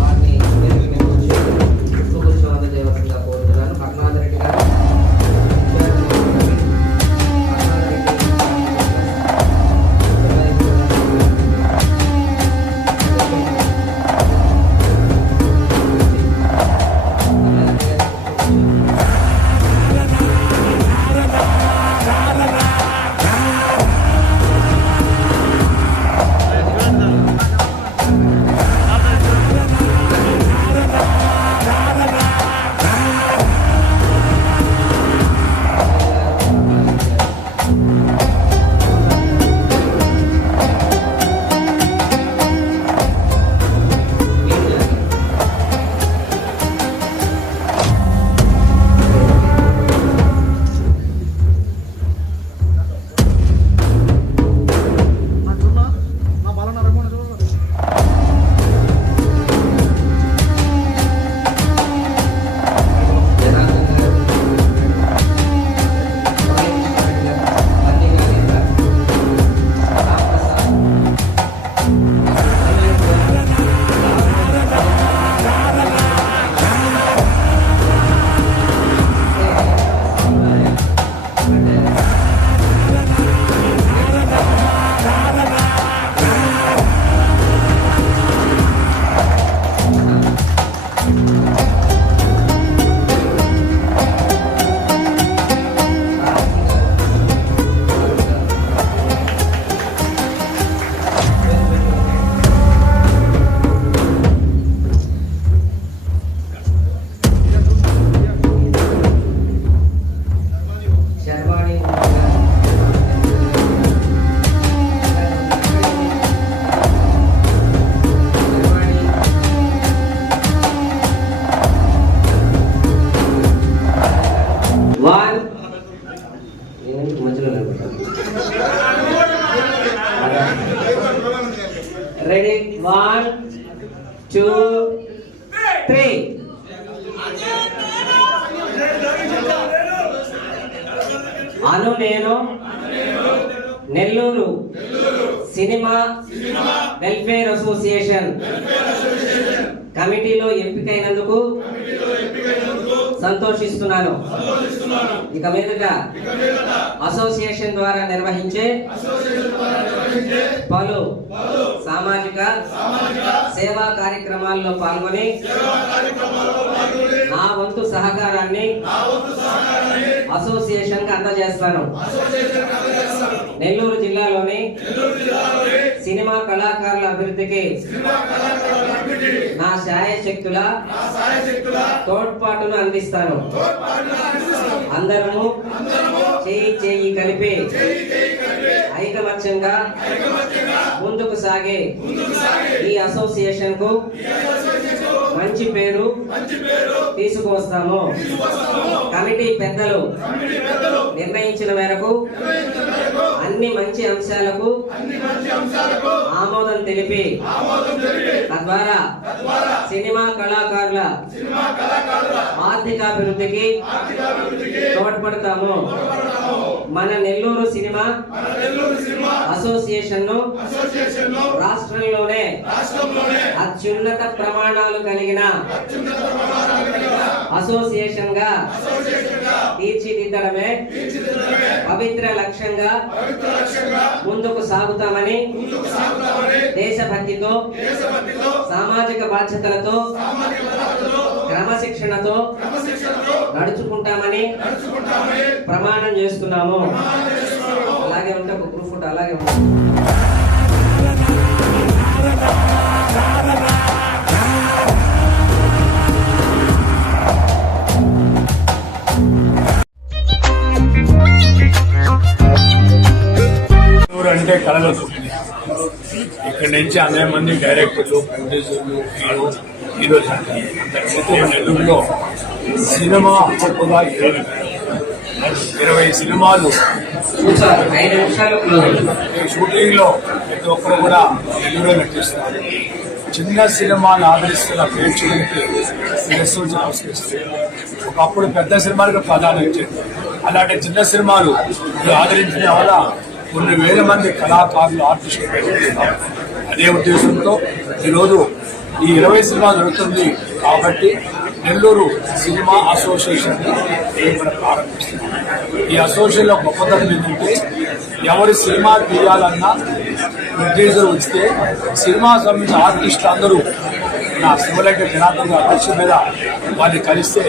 వారిని కూర్చో అందజేయవలసిందిగా కోరుతున్నాను. కర్ణాటక రెడ్డి గారు రెడీ 1 2 3 అను నేను నెల్లూరు సినిమా వెల్ఫేర్ అసోసియేషన్ కమిటీలో ఎంపికైనందుకు సంతోషిస్తున్నాను. ఇక మీదట అసోసియేషన్ ద్వారా నిర్వహించే పలు సామాజిక సేవా కార్యక్రమాల్లో పాల్గొని నా వంతు సహకారాన్ని అసోసియేషన్ కు అందజేస్తాను. నెల్లూరు జిల్లాలోని సినిమా కళాకారుల అభివృద్ధికి నా శాయశక్తుల తోడ్పాటును అందిస్తాను. అందరము చేయి చేయి కలిపి ఐకమత్యంగా ముందుకు సాగే ఈ అసోసియేషన్ కు మంచి పేరు తీసుకువస్తాము. కమిటీ పెద్దలు నిర్ణయించిన మేరకు అన్ని మంచి అంశాలకు ఆమోదం తెలిపి తద్వారా సినిమా కళాకారుల ఆర్థికాభివృద్ధికి తోడ్పడతాము. మన నెల్లూరు సినిమా అసోసియేషన్ ను రాష్ట్రంలోనే అత్యున్నత ప్రమాణాలు కలిగిన అసోసియేషన్ గా తీర్చిదిద్దడమే పవిత్ర లక్ష్యంగా ముందుకు సాగుతామని దేశభక్తితో సామాజిక బాధ్యతలతో క్రమశిక్షణతో నడుచుకుంటామని ప్రమాణం చేస్తున్నాము. అలాగే ఉంటే ఒక గ్రూప్ ఫోటో అలాగే ఉంటుంది. అంటే కళలు ఇక్కడి నుంచి 100 మంది డైరెక్టర్లు, ప్రొడ్యూసర్లు, హీరోస్ నెల్లూరులో సినిమా గొప్పగా 20 సినిమాలు షూటింగ్ లో ప్రతి ఒక్కరు కూడా నెల్లూరులో నటిస్తారు. చిన్న సినిమాను ఆదరిస్తున్న ప్రేక్షకులకి నమస్కరిస్తారు. ఒకప్పుడు పెద్ద సినిమాలకు ప్రాధాన్యత ఇచ్చేది. అలాంటి చిన్న సినిమాలు ఆదరించడం వల్ల కొన్ని వేల మంది కళాకారులు ఆర్టిస్టులు పెరుగుతున్నారు. అదే ఉద్దేశంతో ఈరోజు ఈ 20 సినిమా జరుగుతుంది కాబట్టి నెల్లూరు సినిమా అసోసియేషన్ మనం ప్రారంభిస్తున్నాం. ఈ అసోసియేషన్లో గొప్పతనం ఏంటంటే ఎవరి సినిమా తీయాలన్నా ప్రొడ్యూసర్ వచ్చితే సినిమా సంబంధించిన ఆర్టిస్టులు అందరూ నా శివలంక జనార్దన్ గారి అధ్యక్ష మీద వారిని కలిస్తే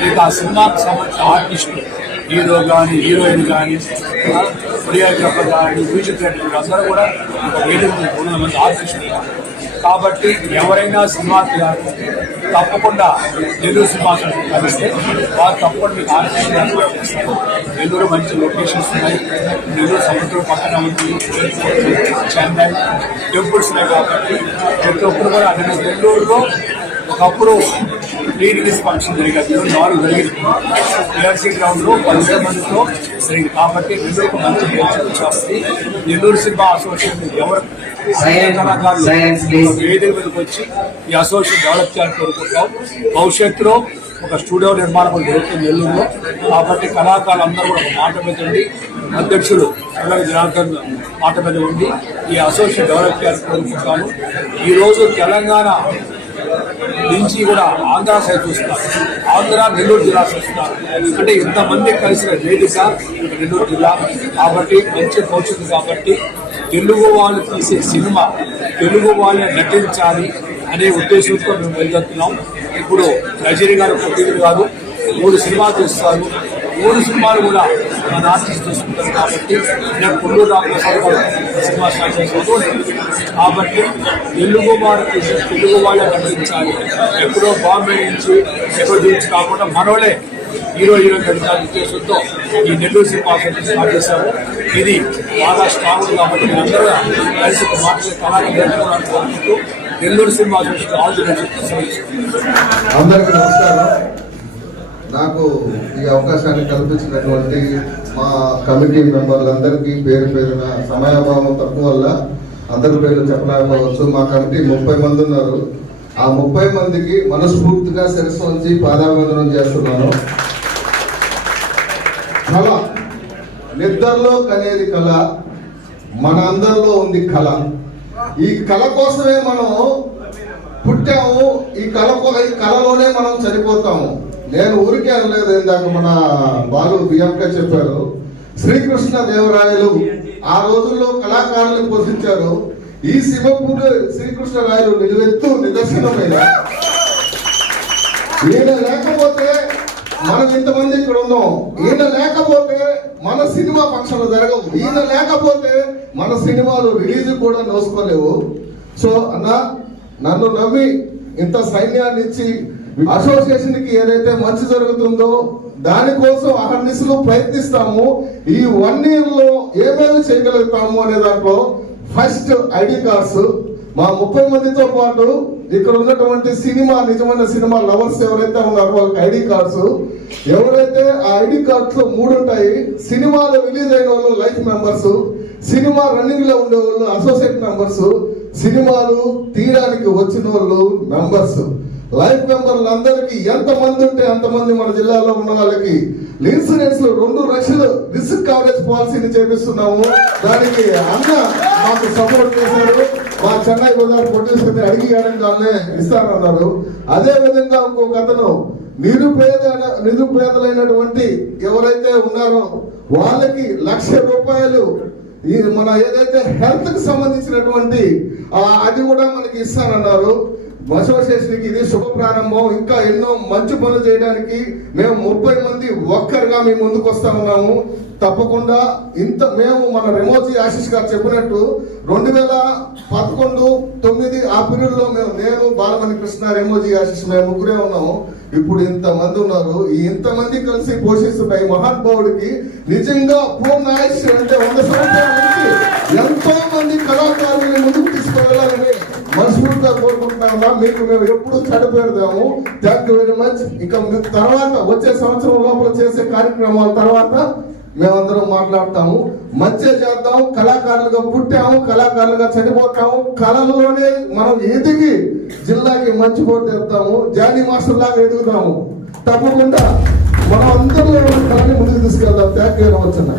మీకు ఆ సినిమాకు సంబంధించిన ఆర్టిస్టులు హీరో కానీ హీరోయిన్ కానీ కొరియోగ్రాఫర్ కానీ మ్యూజిక్ డైరెక్టర్ అందరూ కూడా ఒక వేదిక 300 మంది ఆర్టిస్టులు. కాబట్టి ఎవరైనా సినిమా తీయాలంటే తప్పకుండా నెల్లూరు సినిమా కలిస్తే వారు తప్పకుండా మీకు ఆర్టిస్టులు చేస్తారు. నెల్లూరు మంచి లొకేషన్స్ ఉన్నాయి. నెల్లూరు సముద్రం పక్కన ఉంది, చెన్నై టెంపుల్స్ ఉన్నాయి. కాబట్టి ప్రతి ఒక్కరు కూడా అక్కడ నెల్లూరులో ఒకప్పుడు ప్రీ రిలీజ్ ఫంక్షన్ జరిగేది 4 జరిగింది. పిఆర్సీ గ్రౌండ్ లో 10 మందితో జరిగింది. కాబట్టి నెల్లూరుకు మంచి వస్తుంది. నెల్లూరు సినిమా అసోసియేషన్ ఎవరు కళాకారులు వేదిక మీదకి వచ్చి ఈ అసోసియేషన్ డెవలప్ చేయాలని కోరుకుంటాం. భవిష్యత్తులో ఒక స్టూడియో నిర్మాణం జరుగుతుంది నెల్లూరులో. కాబట్టి కళాకారులు అందరూ కూడా ఒక మాట మీద ఉండి అధ్యక్షులు జనార్దన్ మాట మీద ఉండి ఈ అసోసియేషన్ డెవలప్ చేయాలని కోరుకుంటాము. ఈ రోజు తెలంగాణ నుంచి కూడా ఆంధ్ర సైడ్ చూస్తున్నారు. ఆంధ్ర నెల్లూరు జిల్లా చూస్తున్నారు. అంటే ఇంతమంది కలిసిన వేదిక నెల్లూరు జిల్లా. కాబట్టి మంచి భవిష్యత్తు. కాబట్టి తెలుగు వాళ్ళు తీసే సినిమా తెలుగు వాళ్ళని నటించాలి అనే ఉద్దేశంతో మేము వెళ్తున్నాం. ఇప్పుడు రజనీ గారు ప్రతినిధి కాదు, 3 సినిమాలు తీస్తారు. 3 సినిమాలు కూడా మన ఆర్టిస్ట్ తీసుకుంటారు. కాబట్టి నేను పుల్లూరు రామప్రసాద్ గారు సినిమా స్టార్ట్ చేస్తున్నాను. కాబట్టి తెలుగు వారు తీసే తెలుగు వాళ్ళే నటించాలి. ఎప్పుడో బాంబే నుంచి ఎక్కడో నుంచి కాకుండా మనోళ్ళే హీరో నటించాలని ఉద్దేశంతో ఈ నెల్లూరు సినిమా స్టార్ట్ చేశారు. ఇది బాగా స్ట్రాంగ్ కాబట్టి అందరూ కలిసి మాట్లాడే కళాకారులు Nellore cinema all the best. అందరికీ నమస్కారం. నాకు ఈ అవకాశాన్ని కల్పించినటువంటి మా కమిటీ మెంబర్లందరికీ పేరు పేరున సమయాభావం తక్కువ వల్ల అందరి పేర్లు చెప్పలేకపోవచ్చు. మా కమిటీ 30 మంది ఉన్నారు. ఆ 30 మందికి మనస్ఫూర్తిగా శిరస్సు నుంచి పాదాభివందనం చేస్తున్నాను. కళ నిద్రలో కనేది కళ, మన అందరిలో ఉంది కళ. ఈ కళ కోసమే మనం పుట్టాము. ఈ కళలోనే మనం చనిపోతాము. నేను ఊరికే అనలేదు. ఇందాక మన బాలు బియ్యంకే చెప్పారు. శ్రీకృష్ణ దేవరాయలు ఆ రోజుల్లో కళాకారులను పోషించారు. ఈ శివపుడు శ్రీకృష్ణరాయలు నిలువెత్తు నిదర్శనమైన. ఈయన లేకపోతే మనం ఇంతమంది ఇక్కడ ఉన్నాం. ఈయన లేకపోతే మన సినిమా ఫంక్షన్లు జరగవు. ఈయన లేకపోతే మన సినిమాలు రిలీజ్ కూడా నోసుకోలేవు. సో అన్న, నన్ను నమ్మి ఇంత సైన్యాన్ని ఇచ్చి అసోసియేషన్ కి ఏదైతే మంచి జరుగుతుందో దానికోసం అహర్నిశలు ప్రయత్నిస్తాము. ఈ 1 year లో ఏమేమి చేయగలుగుతాము అనే దాంట్లో ఫస్ట్ ఐడి కార్డ్స్. మా 30 మందితో పాటు ఇక్కడ ఉన్నటువంటి నిజమైన సినిమా లవర్స్ ఎవరైతే ఉన్నారో వాళ్ళకి ఐడి కార్డ్స్. ఎవరైతే ఆ ఐడి కార్డ్స్ 3 ఉంటాయి. సినిమాలో రిలీజ్ అయిన వాళ్ళు లైఫ్ మెంబర్స్, సినిమా రన్నింగ్ లో ఉండే వాళ్ళు అసోసియేట్ మెంబర్స్, సినిమాలు తీయడానికి వచ్చిన వాళ్ళు మెంబర్స్. లైఫ్ మెంబర్లు అందరికీ ఎంతమంది ఉంటే అంతమంది మన జిల్లాలో ఉన్న వాళ్ళకి ఇన్సూరెన్స్ లో 2 లక్షలు రిస్క్ కవరేజ్ పాలసీని చేపిస్తున్నాము. దానికి అన్న మాకు సపోర్ట్ చేశారు. మా చెన్నై బజార్ ప్రొడ్యూసర్ అడిగి వాళ్ళే ఇస్తానన్నారు. అదే విధంగా ఇంకొక అతను నిరుపేదలైనటువంటి ఎవరైతే ఉన్నారో వాళ్ళకి 1,00,000 రూపాయలు మన ఏదైతే హెల్త్ కి సంబంధించినటువంటి అది కూడా మనకి ఇస్తానన్నారు. అసోసియేషన్ కి ఇది శుభ ప్రారంభం. ఇంకా ఎన్నో మంచి పనులు చేయడానికి మేము 30 మంది ఒక్కరుగా మేము ముందుకు వస్తా ఉన్నాము. తప్పకుండా మేము మన రెమోజీ ఆశీష్ గారు చెప్పినట్టు 2011-9 ఆ పీరియడ్ లో నేను బాలమణి కృష్ణ, రెమోజీ ఆశీష్ మేము ముగ్గురే ఉన్నాము. ఇప్పుడు ఇంతమంది ఉన్నారు. ఈ ఇంతమంది కలిసి పోషిస్తున్న ఈ మహానుభావుడికి నిజంగా పూర్ణ ఆయుష్ అంటే 100 సంవత్సరాల నుంచి ఎంతో మంది కళాకారుల్ని ముందుకు తీసుకువెళ్ళాలని మనస్ఫూర్తిగా కోరుకుంటున్నామా. మీకు మేము ఎప్పుడు చెడపేరుదాము. Thank you very much. ఇక తర్వాత వచ్చే సంవత్సరం లోపల చేసే కార్యక్రమాల తర్వాత మేమందరం మాట్లాడతాము. మంచి చేద్దాం. కళాకారులుగా పుట్టాము, కళాకారులుగా చనిపోతాము. కళలోనే మనం ఎదిగి జిల్లాకి మంచి పోటీ తెస్తాము. జానీ మాస్టర్ లాగా ఎదుగుతాము. తప్పకుండా మనం అందరిలో కళని ముందుకు తీసుకెళ్దాం. థ్యాంక్ యూ వెరీ మచ్ అన్న.